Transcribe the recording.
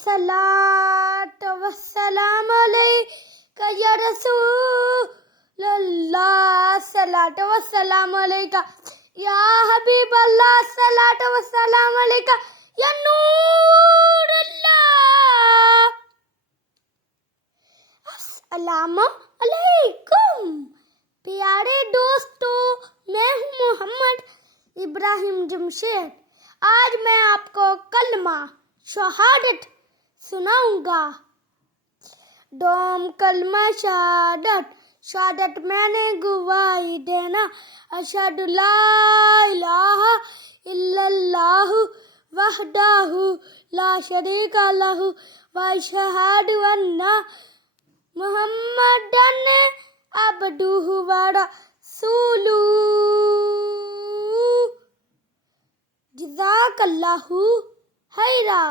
الصلاۃ والسلام علیکہ یا رسول اللہ، الصلاۃ والسلام علیکہ یا حبیب اللہ، الصلاۃ والسلام علیکہ یا نور اللہ۔ السلام علیکم پیارے دوستو، میں ہوں محمد ابراہیم جمشید۔ آج میں آپ کو کلمہ شہادت سناؤں گا۔ دوم کلمہ شہادت، شہادت میں نے گواہی دینا، اشہد لا الہ الا اللہ وحدہ لا شریک لہ واشہد ان محمدن عبدہ ورسولہ۔ جزاک اللہ خیرا۔